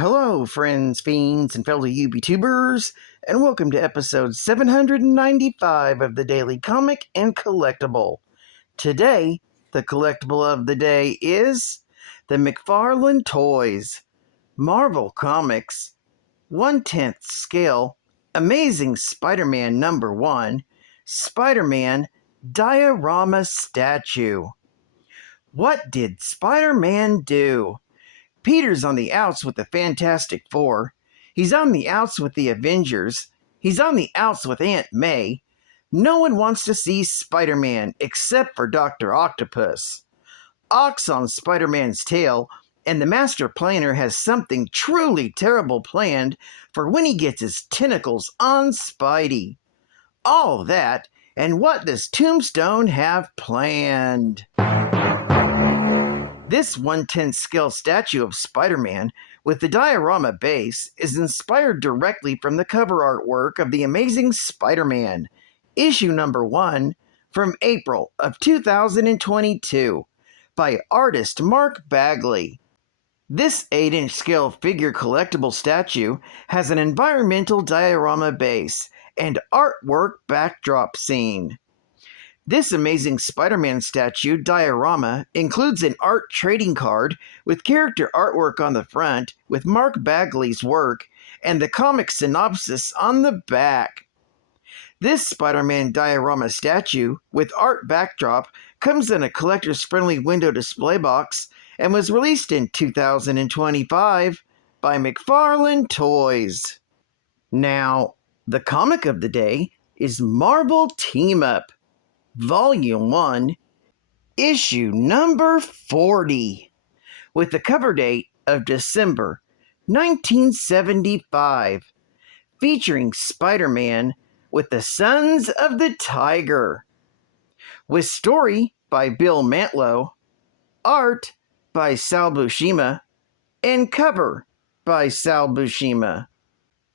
Hello, friends, fiends, and fellow YouTubers, and welcome to episode 795 of the Daily Comic and Collectible. Today, the collectible of the day is the Mcfarlane Toys, Marvel Comics, 1/10 scale, Amazing Spider-Man number 1, Spider-Man Diorama Statue. What did Spider-Man do? Peter's on the outs with the Fantastic Four. He's on the outs with the Avengers. He's on the outs with Aunt May. No one wants to see Spider-Man except for Dr. Octopus. Ock's on Spider-Man's tail, and the Master Planner has something truly terrible planned for when he gets his tentacles on Spidey. All that, and what does Tombstone have planned? This 1/10 scale statue of Spider-Man with the diorama base is inspired directly from the cover artwork of The Amazing Spider-Man, issue number 1 from April of 2022 by artist Mark Bagley. This 8-inch scale figure collectible statue has an environmental diorama base and artwork backdrop scene. This Amazing Spider-Man statue diorama includes an art trading card with character artwork on the front with Mark Bagley's work and the comic synopsis on the back. This Spider-Man diorama statue with art backdrop comes in a collector's friendly window display box and was released in 2025 by Mcfarlane Toys. Now, the comic of the day is Marvel Team Up, Volume 1, Issue number 40, with the cover date of December 1975, featuring Spider-Man with the Sons of the Tiger, with story by Bill Mantlo, art by Sal Buscema, and cover by Sal Buscema.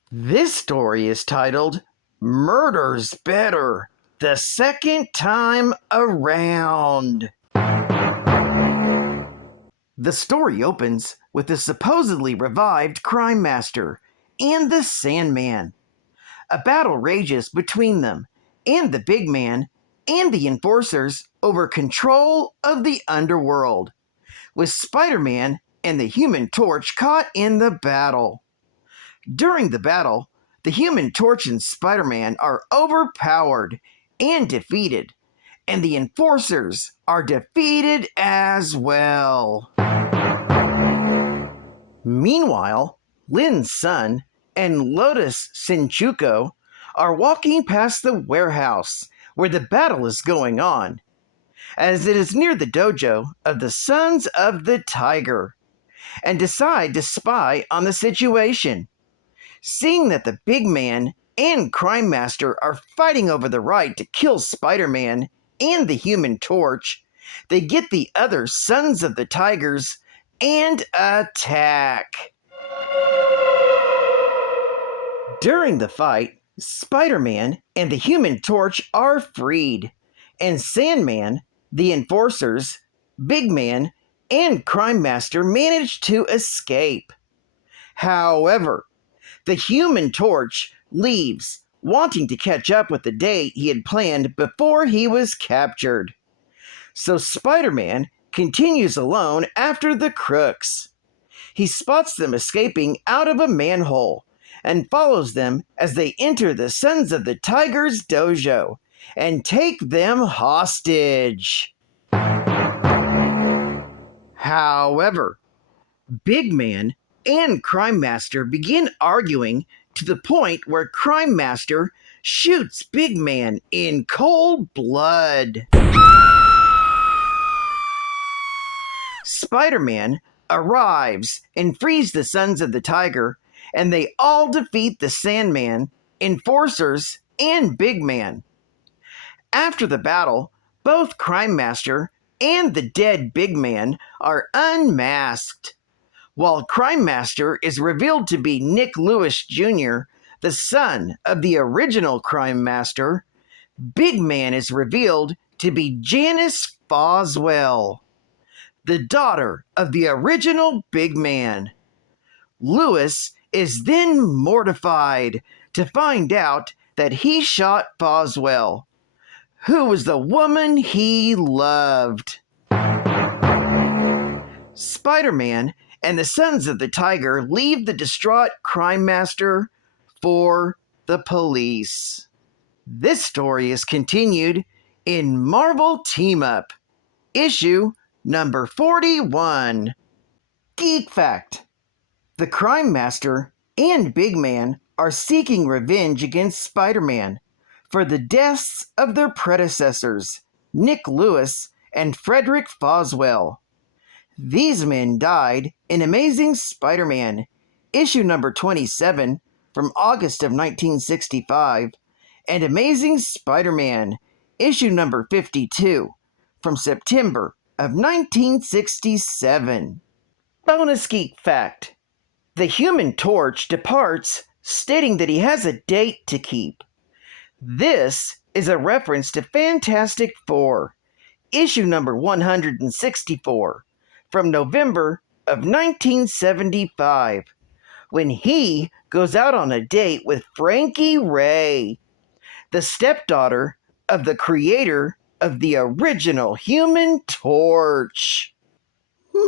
This story is titled Murder's Better the Second Time Around. The story opens with the supposedly revived Crime Master and the Sandman. A battle rages between them and the Big Man and the Enforcers over control of the underworld, with Spider-Man and the Human Torch caught in the battle. During the battle, the Human Torch and Spider-Man are overpowered and defeated, and the Enforcers are defeated as well. Meanwhile, Lin's son and Lotus Sinchuko are walking past the warehouse where the battle is going on, as it is near the dojo of the Sons of the Tiger, and decide to spy on the situation. Seeing that the Big Man and Crime Master are fighting over the right to kill Spider-Man and the Human Torch, they get the other Sons of the Tigers and attack. During the fight, Spider-Man and the Human Torch are freed, and Sandman, the Enforcers, Big Man, and Crime Master manage to escape. However, the Human Torch leaves, wanting to catch up with the date he had planned before he was captured. So Spider-Man continues alone after the crooks. He spots them escaping out of a manhole and follows them as they enter the Sons of the Tiger's dojo and take them hostage. However, Big Man and Crime Master begin arguing to the point where Crime Master shoots Big Man in cold blood. Spider-Man arrives and frees the Sons of the Tiger, and they all defeat the Sandman, Enforcers, and Big Man. After the battle, both Crime Master and the dead Big Man are unmasked. While Crime Master is revealed to be Nick Lewis Jr., the son of the original Crime Master, Big Man is revealed to be Janice Boswell, the daughter of the original Big Man. Lewis is then mortified to find out that he shot Boswell, who was the woman he loved. Spider-Man and the Sons of the Tiger leave the distraught crime master for the police. This story is continued in Marvel Team Up, issue number 41. Geek Fact: the Crime Master and Big Man are seeking revenge against Spider-Man for the deaths of their predecessors, Nick Lewis and Frederick Boswell. These men died in Amazing Spider-Man, issue number 27 from August of 1965, and Amazing Spider-Man, issue number 52 from September of 1967. Bonus Geek Fact: the Human Torch departs, stating that he has a date to keep. This is a reference to Fantastic Four, issue number 164, from November of 1975, when he goes out on a date with Frankie Ray, the stepdaughter of the creator of the original Human Torch.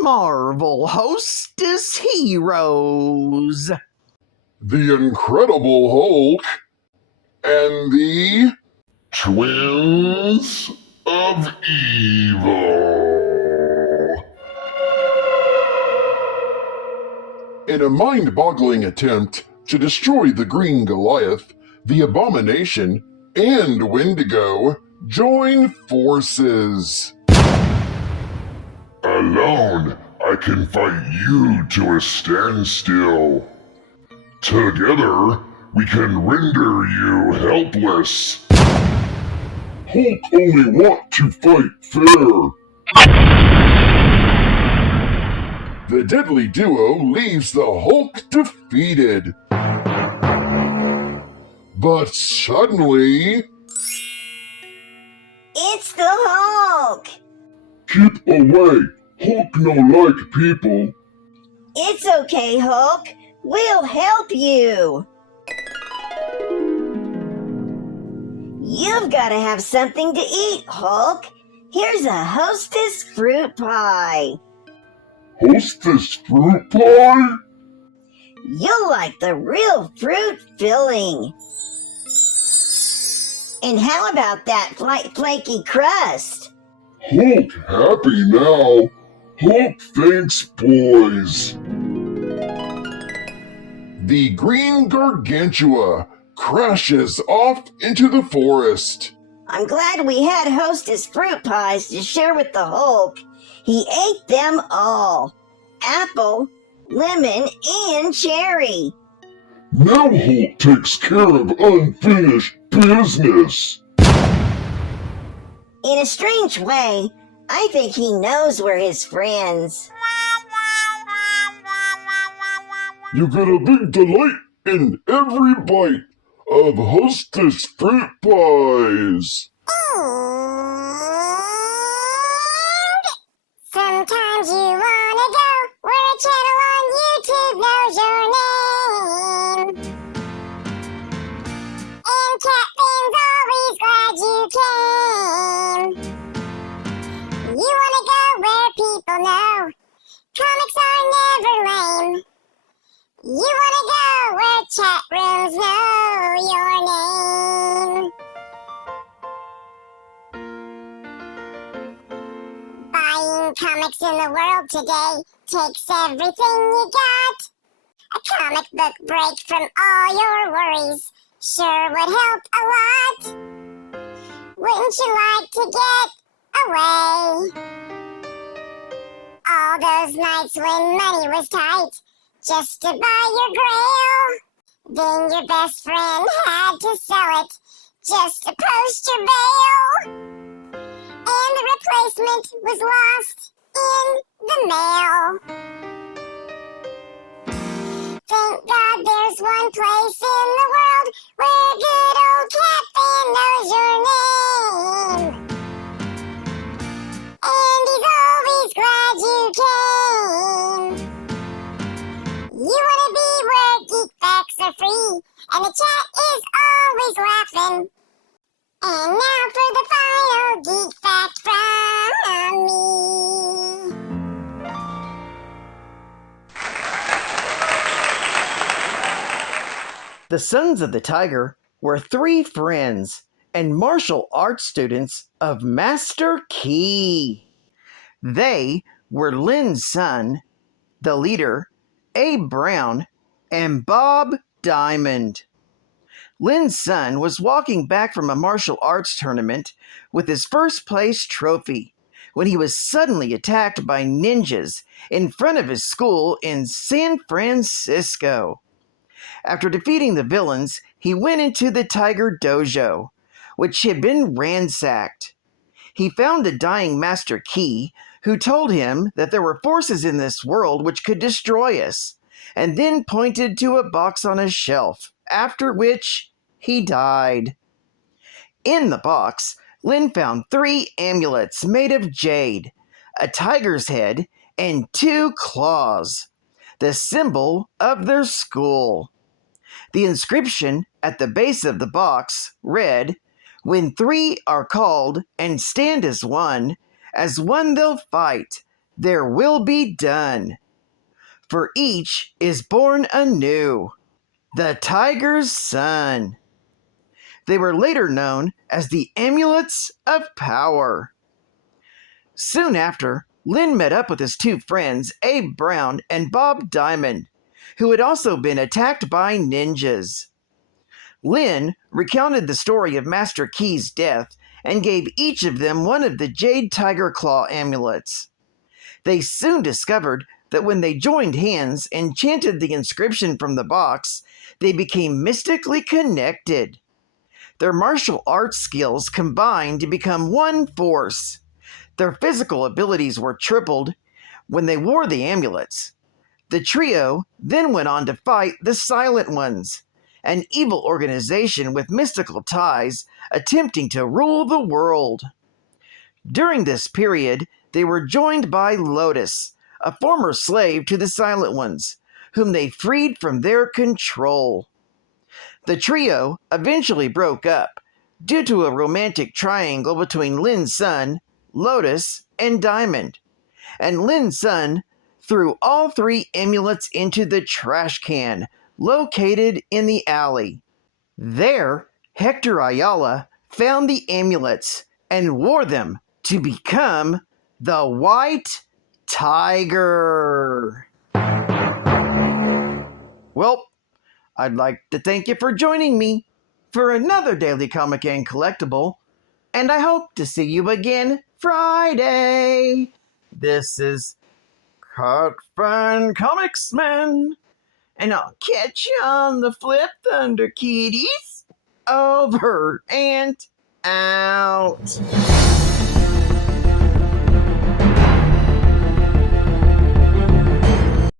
Marvel Hostess Heroes: The Incredible Hulk and the Twins of Evil. In a mind-boggling attempt to destroy the Green Goliath, the Abomination and Wendigo join forces. Alone, I can fight you to a standstill. Together, we can render you helpless. Hulk only want to fight fair. The deadly duo leaves the Hulk defeated. But suddenly... It's the Hulk! Keep away! Hulk no like people. It's okay, Hulk. We'll help you. You've got to have something to eat, Hulk. Here's a Hostess fruit pie. Hostess fruit pie? You'll like the real fruit filling. And how about that flaky crust? Hulk happy now. Hulk thanks, boys. The Green Gargantua crashes off into the forest. I'm glad we had Hostess fruit pies to share with the Hulk. He ate them all. Apple, lemon, and cherry. Now Hulk takes care of unfinished business. In a strange way, I think he knows we're his friends. You get a big delight in every bite of Hostess fruit pies. Sometimes you wanna go where a channel on YouTube knows your name. And Captain's always glad you came. You wanna go where people know comics are never lame. You wanna go where chat rooms know your name. Buying comics in the world today takes everything you got. A comic book break from all your worries sure would help a lot. Wouldn't you like to get away? All those nights when money was tight just to buy your grail. Then your best friend had to sell it just to post your bail. And the replacement was lost in the mail. Thank God there's one place in the world where good old Captain knows your name. And he's always glad you came. You wanna The Sons of the Tiger were 3 friends and martial arts students of Master Key. They were Lynn's son, the leader, Abe Brown, and Bob Diamond. Lynn's son was walking back from a martial arts tournament with his first place trophy when he was suddenly attacked by ninjas in front of his school in San Francisco. After defeating the villains, he went into the Tiger Dojo, which had been ransacked. He found a dying Master Key who told him that there were forces in this world which could destroy us, and then pointed to a box on a shelf, after which he died. In the box, Lynn found 3 amulets made of jade, a tiger's head, and 2 claws, the symbol of their school. The inscription at the base of the box read, "When 3 are called and stand as one they'll fight, there will be done. For each is born anew, the tiger's son." They were later known as the Amulets of Power. Soon after, Lynn met up with his 2 friends, Abe Brown and Bob Diamond, who had also been attacked by ninjas. Lynn recounted the story of Master Key's death and gave each of them one of the Jade Tiger Claw amulets. They soon discovered that when they joined hands and chanted the inscription from the box, they became mystically connected. Their martial arts skills combined to become one force. Their physical abilities were tripled when they wore the amulets. The trio then went on to fight the Silent Ones, an evil organization with mystical ties attempting to rule the world. During this period, they were joined by Lotus, a former slave to the Silent Ones, whom they freed from their control. The trio eventually broke up due to a romantic triangle between Lynn's son, Lotus, and Diamond, and Lynn's son threw all 3 amulets into the trash can located in the alley. There, Hector Ayala found the amulets and wore them to become the White Tiger. Well, I'd like to thank you for joining me for another Daily Comic and Collectible, and I hope to see you again Friday. This is Cut Fun Comicsman, and I'll catch you on the flip, Thunder Kitties. Over and out.